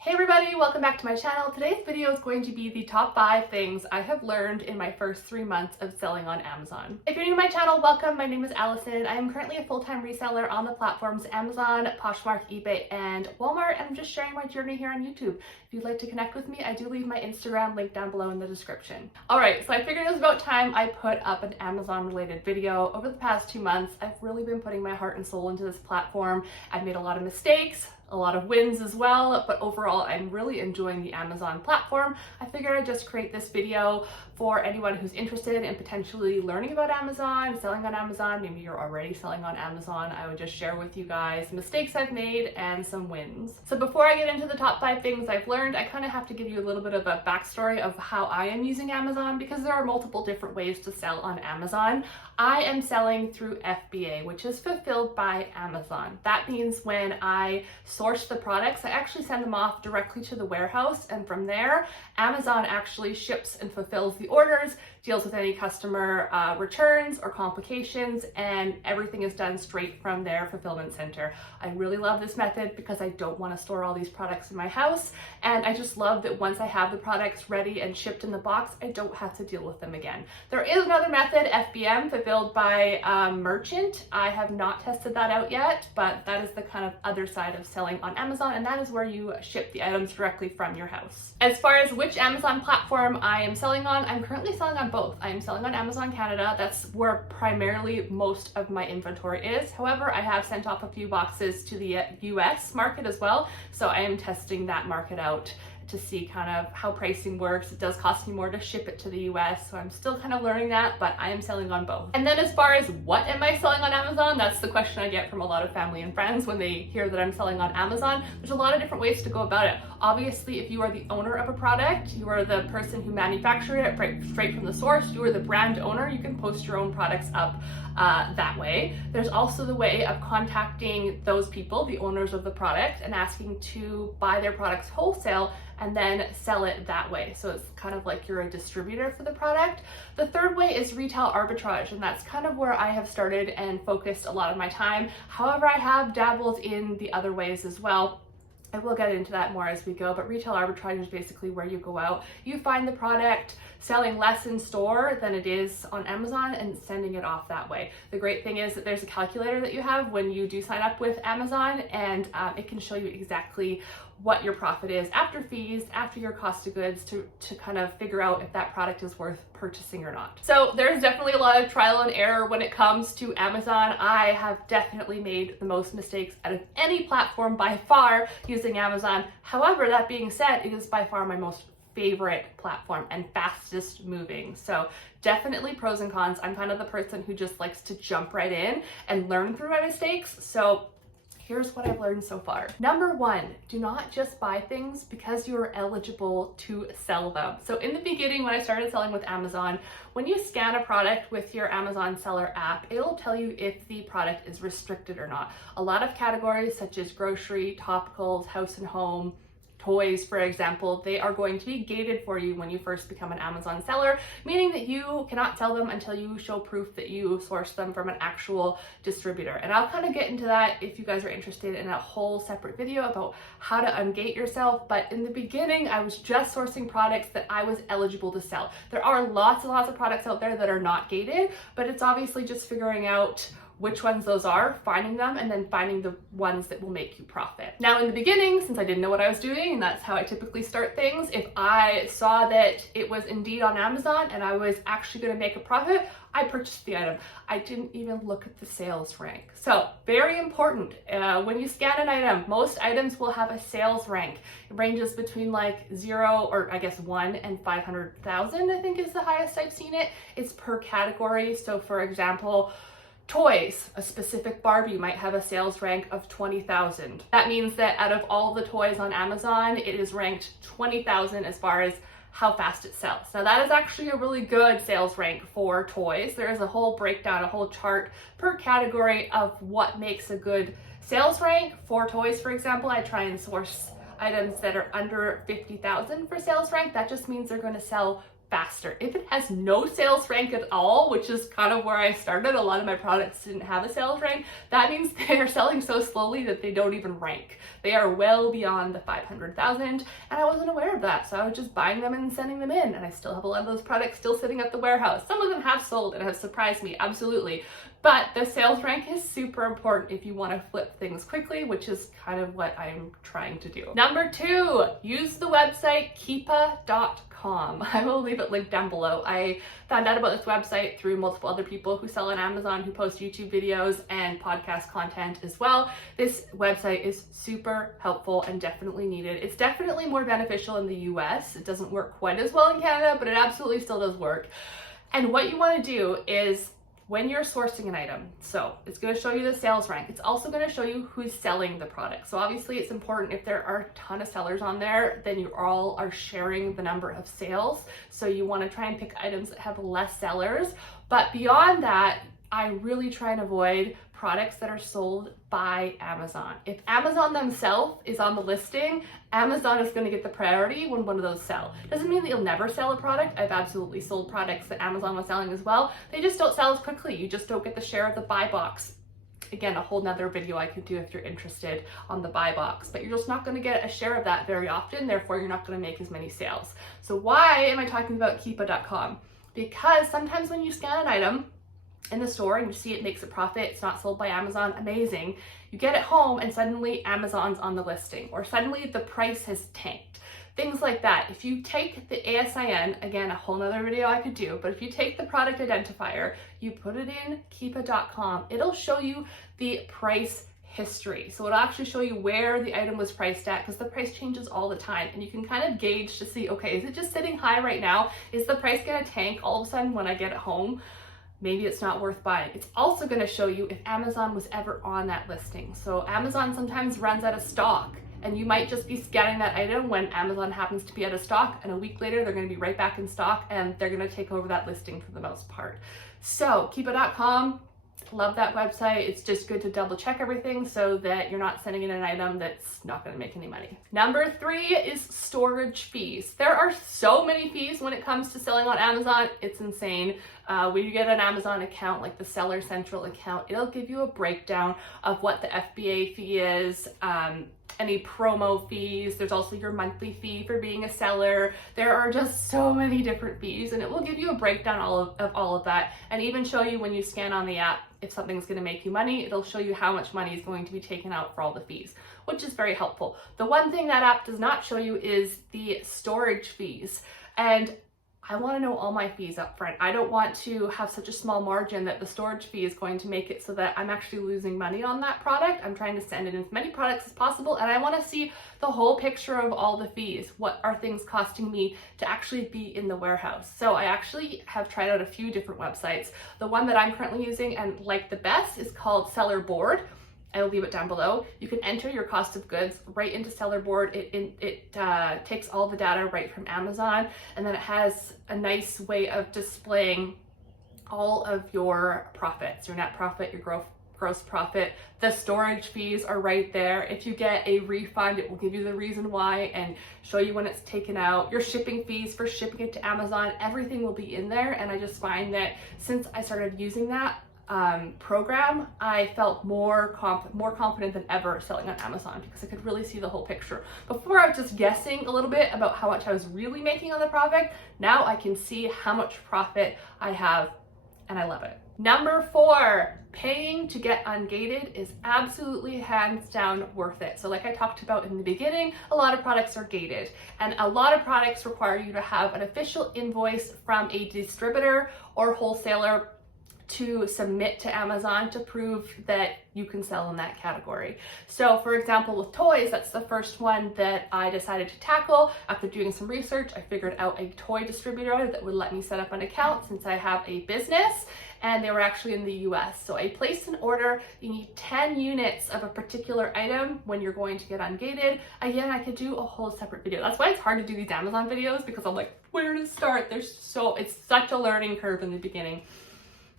Hey everybody, welcome back to my channel. Today's video is going to be the top 5 things I have learned in my first 3 months of selling on Amazon. If you're new to my channel, welcome. My name is Allison. I am currently a full-time reseller on the platforms Amazon, Poshmark, eBay, and Walmart, and I'm just sharing my journey here on YouTube. If you'd like to connect with me, I do leave my Instagram link down below in the description. Alright, so I figured it was about time I put up an Amazon related video. Over the past 2 months, I've really been putting my heart and soul into this platform. I've made a lot of mistakes, a lot of wins as well, but overall I'm really enjoying the Amazon platform. I figured I'd just create this video for anyone who's interested in potentially learning about Amazon, selling on Amazon. Maybe you're already selling on Amazon. I would just share with you guys mistakes I've made and some wins. So before I get into the top 5 things I've learned, I kind of have to give you a little bit of a backstory of how I am using Amazon, because there are multiple different ways to sell on Amazon. I am selling through FBA, which is fulfilled by Amazon. That means when I source the products, I actually send them off directly to the warehouse, and from there, Amazon actually ships and fulfills the orders, deals with any customer returns or complications, and everything is done straight from their fulfillment center. I really love this method because I don't want to store all these products in my house, and I just love that once I have the products ready and shipped in the box, I don't have to deal with them again. There is another method, FBM, fulfilled by merchant. I have not tested that out yet, but that is the kind of other side of selling on Amazon, and that is where you ship the items directly from your house. As far as which Amazon platform I am selling on, I'm currently selling on both. I am selling on Amazon Canada. That's where primarily most of my inventory is. However, I have sent off a few boxes to the US market as well, so I am testing that market out to see kind of how pricing works. It does cost me more to ship it to the US, so I'm still kind of learning that, but I am selling on both. And then as far as what am I selling on Amazon, that's the question I get from a lot of family and friends when they hear that I'm selling on Amazon. There's a lot of different ways to go about it. Obviously, if you are the owner of a product, you are the person who manufactured it straight from the source, you are the brand owner, you can post your own products up that way. There's also the way of contacting those people, the owners of the product, and asking to buy their products wholesale and then sell it that way. So it's kind of like you're a distributor for the product. The third way is retail arbitrage, and that's kind of where I have started and focused a lot of my time. However, I have dabbled in the other ways as well. I will get into that more as we go, but retail arbitrage is basically where you go out, you find the product selling less in store than it is on Amazon and sending it off that way. The great thing is that there's a calculator that you have when you do sign up with Amazon, and it can show you exactly what your profit is after fees, after your cost of goods, to kind of figure out if that product is worth purchasing or not. So there's definitely a lot of trial and error when it comes to Amazon. I have definitely made the most mistakes out of any platform by far using Amazon. However, that being said, it is by far my most favorite platform and fastest moving. So definitely pros and cons. I'm kind of the person who just likes to jump right in and learn through my mistakes. So here's what I've learned so far. Number 1, do not just buy things because you are eligible to sell them. So in the beginning, when I started selling with Amazon, when you scan a product with your Amazon seller app, it'll tell you if the product is restricted or not. A lot of categories such as grocery, topicals, house and home, toys, for example, they are going to be gated for you when you first become an Amazon seller, meaning that you cannot sell them until you show proof that you sourced them from an actual distributor. And I'll kind of get into that if you guys are interested in a whole separate video about how to ungate yourself. But in the beginning, I was just sourcing products that I was eligible to sell. There are lots and lots of products out there that are not gated, but it's obviously just figuring out which ones those are, finding them, and then finding the ones that will make you profit. Now, in the beginning, since I didn't know what I was doing, and that's how I typically start things, if I saw that it was indeed on Amazon and I was actually gonna make a profit, I purchased the item. I didn't even look at the sales rank. So very important, when you scan an item, most items will have a sales rank. It ranges between like 0, or I guess 1 and 500,000, I think is the highest I've seen it. It's per category. So for example, toys, a specific Barbie might have a sales rank of 20,000. That means that out of all the toys on Amazon, it is ranked 20,000 as far as how fast it sells. Now that is actually a really good sales rank for toys. There is a whole breakdown, a whole chart per category of what makes a good sales rank. For toys, for example, I try and source items that are under 50,000 for sales rank. That just means they're going to sell faster. If it has no sales rank at all, which is kind of where I started, a lot of my products didn't have a sales rank, that means they are selling so slowly that they don't even rank. They are well beyond the 500,000, and I wasn't aware of that, so I was just buying them and sending them in, and I still have a lot of those products still sitting at the warehouse. Some of them have sold and have surprised me, absolutely, but the sales rank is super important if you want to flip things quickly, which is kind of what I'm trying to do. Number 2, use the website Keepacom. I will leave it linked down below. I found out about this website through multiple other people who sell on Amazon, who post YouTube videos and podcast content as well. This website is super helpful and definitely needed. It's definitely more beneficial in the US. It doesn't work quite as well in Canada, but it absolutely still does work. And what you want to do is, when you're sourcing an item, so it's going to show you the sales rank. It's also going to show you who's selling the product. So obviously it's important, if there are a ton of sellers on there, then you all are sharing the number of sales. So you want to try and pick items that have less sellers. But beyond that, I really try and avoid products that are sold by Amazon. If Amazon themselves is on the listing, Amazon is going to get the priority when one of those sell. Doesn't mean that you'll never sell a product. I've absolutely sold products that Amazon was selling as well. They just don't sell as quickly. You just don't get the share of the buy box. Again, a whole nother video I could do if you're interested on the buy box, but you're just not going to get a share of that very often. Therefore, you're not going to make as many sales. So why am I talking about Keepa.com? Because sometimes when you scan an item in the store and you see it makes a profit, it's not sold by Amazon, amazing. You get it home and suddenly Amazon's on the listing, or suddenly the price has tanked. Things like that. If you take the ASIN, again, a whole nother video I could do, but if you take the product identifier, you put it in Keepa.com, it'll show you the price history. So it'll actually show you where the item was priced at, because the price changes all the time, and you can kind of gauge to see, okay, is it just sitting high right now? Is the price gonna tank all of a sudden when I get it home? Maybe it's not worth buying. It's also going to show you if Amazon was ever on that listing. So Amazon sometimes runs out of stock, and you might just be scanning that item when Amazon happens to be out of stock, and a week later they're going to be right back in stock and they're going to take over that listing for the most part. So Keepa.com, love that website. It's just good to double check everything so that you're not sending in an item that's not going to make any money. Number 3 is storage fees. There are so many fees when it comes to selling on Amazon. It's insane. When you get an Amazon account, like the Seller Central account, it'll give you a breakdown of what the FBA fee is, any promo fees. There's also your monthly fee for being a seller. There are just so many different fees, and it will give you a breakdown of all of that, and even show you when you scan on the app if something's going to make you money. It'll show you how much money is going to be taken out for all the fees, which is very helpful. The one thing that app does not show you is the storage fees, and I want to know all my fees up front. I don't want to have such a small margin that the storage fee is going to make it so that I'm actually losing money on that product. I'm trying to send in as many products as possible, and I want to see the whole picture of all the fees. What are things costing me to actually be in the warehouse? So I actually have tried out a few different websites. The one that I'm currently using and like the best is called Seller Board. I will leave it down below. You can enter your cost of goods right into Seller Board. It takes all the data right from Amazon, and then it has a nice way of displaying all of your profits, your net profit, your gross profit. The storage fees are right there. If you get a refund, it will give you the reason why and show you when it's taken out. Your shipping fees for shipping it to Amazon, everything will be in there. And I just find that since I started using that program, I felt more confident than ever selling on Amazon, because I could really see the whole picture. Before I was just guessing a little bit about how much I was really making on the product. Now I can see how much profit I have, and I love it. Number 4, paying to get ungated is absolutely hands down worth it. So like I talked about in the beginning, a lot of products are gated, and a lot of products require you to have an official invoice from a distributor or wholesaler to submit to Amazon to prove that you can sell in that category. So for example, with toys, that's the first one that I decided to tackle. After doing some research, I figured out a toy distributor that would let me set up an account since I have a business, and they were actually in the US. So I placed an order. You need 10 units of a particular item when you're going to get ungated. Again, I could do a whole separate video. That's why it's hard to do these Amazon videos, because I'm like, where to start? It's such a learning curve in the beginning.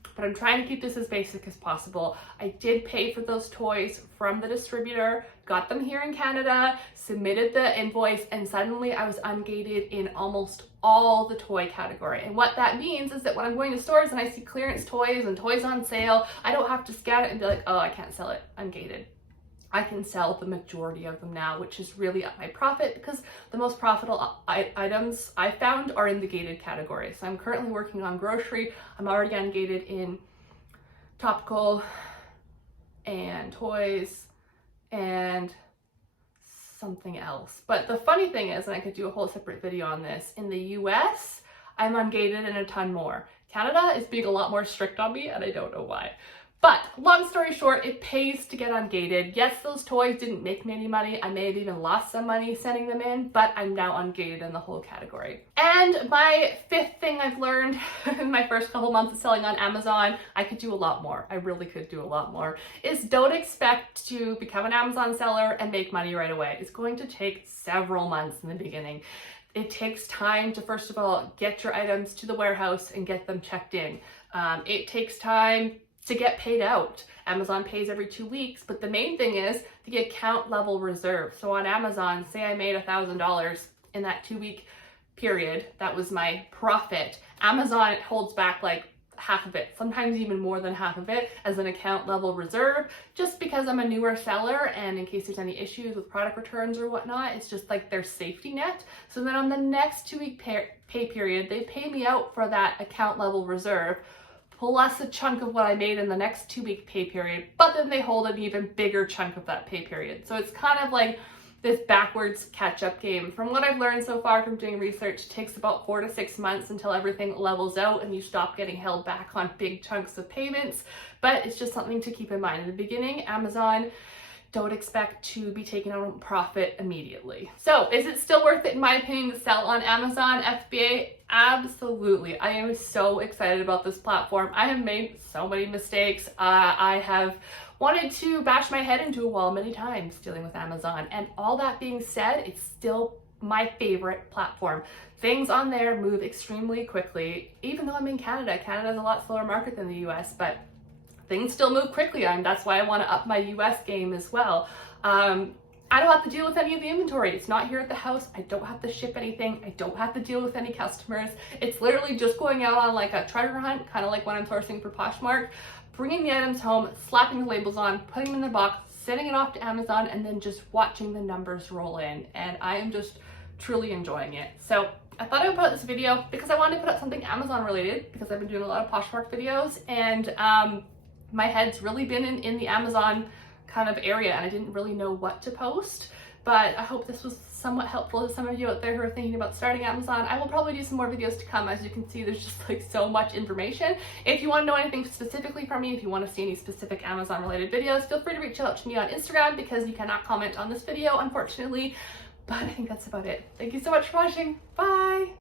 but I'm trying to keep this as basic as possible. I did pay for those toys from the distributor, got them here in Canada, submitted the invoice, and suddenly I was ungated in almost all the toy category. And what that means is that when I'm going to stores and I see clearance toys and toys on sale, I don't have to scan it and be like, oh, I can't sell it, I'm gated. I can sell the majority of them now, which is really up my profit because the most profitable items I found are in the gated category. So I'm currently working on grocery. I'm already ungated in topical and toys and something else. But the funny thing is, and I could do a whole separate video on this, in the US, I'm ungated in a ton more. Canada is being a lot more strict on me and I don't know why. But long story short, it pays to get ungated. Yes, those toys didn't make me any money. I may have even lost some money sending them in, but I'm now ungated in the whole category. And my fifth thing I've learned in my first couple months of selling on Amazon, I could do a lot more. I really could do a lot more, is don't expect to become an Amazon seller and make money right away. It's going to take several months in the beginning. It takes time to, first of all, get your items to the warehouse and get them checked in. It takes time to get paid out. Amazon pays every 2 weeks, but the main thing is the account level reserve. So on Amazon, say I made $1,000 in that 2-week period, that was my profit. Amazon holds back like half of it, sometimes even more than half of it as an account level reserve, just because I'm a newer seller and in case there's any issues with product returns or whatnot, it's just like their safety net. So then on the next 2-week pay period, they pay me out for that account level reserve, plus a chunk of what I made in the next 2-week pay period, but then they hold an even bigger chunk of that pay period. So it's kind of like this backwards catch-up game. From what I've learned so far from doing research, it takes about 4 to 6 months until everything levels out and you stop getting held back on big chunks of payments, but it's just something to keep in mind. In the beginning, Amazon, don't expect to be taking on profit immediately. So is it still worth it, in my opinion, to sell on Amazon FBA? Absolutely. I am so excited about this platform. I have made so many mistakes. I have wanted to bash my head into a wall many times dealing with Amazon. And all that being said, it's still my favorite platform. Things on there move extremely quickly. Even though I'm in Canada, Canada's a lot slower market than the US, but things still move quickly, and that's why I want to up my US game as well. I don't have to deal with any of the inventory. It's not here at the house. I don't have to ship anything. I don't have to deal with any customers. It's literally just going out on like a treasure hunt, kind of like when I'm sourcing for Poshmark, bringing the items home, slapping the labels on, putting them in the box, sending it off to Amazon, and then just watching the numbers roll in. And I am just truly enjoying it. So I thought I would put out this video because I wanted to put out something Amazon related, because I've been doing a lot of Poshmark videos, and my head's really been in the Amazon kind of area and I didn't really know what to post, but I hope this was somewhat helpful to some of you out there who are thinking about starting Amazon. I will probably do some more videos to come. As you can see, there's just like so much information. If you want to know anything specifically from me, if you want to see any specific Amazon related videos, feel free to reach out to me on Instagram, because you cannot comment on this video, unfortunately. But I think that's about it. Thank you so much for watching. Bye!